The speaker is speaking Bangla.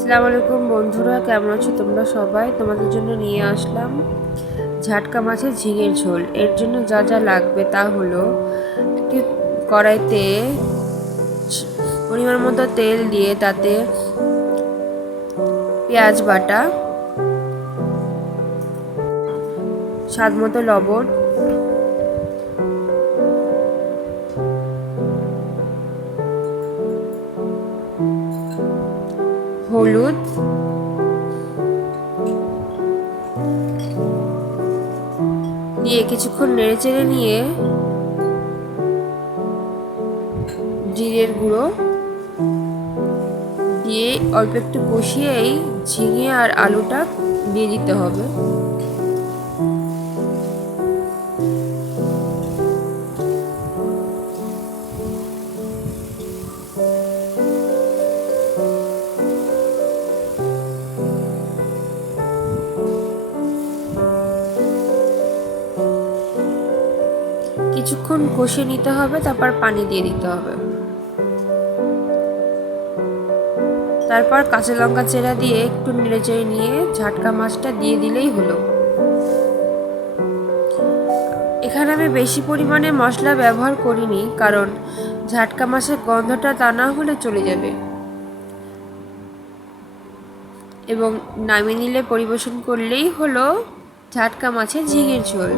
আসসালামু আলাইকুম বন্ধুরা, কেমন আছো তোমরা সবাই? তোমাদের জন্য নিয়ে আসলাম ঝাটকা মাছের ঝিঙের ঝোল। এর জন্য যা যা লাগবে তা হলো একটি কড়াইতে পরিমাণ মতো তেল দিয়ে তাতে পেঁয়াজ বাটা, স্বাদ মতো লবণ, হলুদ, দিয়ে কিছুক্ষণ নেড়েচেড়ে নিয়ে জিরের গুঁড়ো দিয়ে অল্প একটু কষিয়েই ঝিঙে আর আলুটা দিয়ে দিতে হবে। কিছুক্ষণ কষে নিতে হবে, তারপর পানি দিয়ে দিতে হবে। তারপর কাঁচা লঙ্কা চেরা দিয়ে একটু নেড়েচেড়ে নিয়ে ঝাটকা মাছটা দিয়ে দিলেই হলো। এখানে আমি বেশি পরিমাণে মশলা ব্যবহার করিনি, কারণ ঝাটকা মাছের গন্ধটা তা না হলে চলে যাবে, এবং নামিয়ে নিলে পরিবেশন করলেই হলো ঝাটকা মাছের ঝিঙের ঝোল।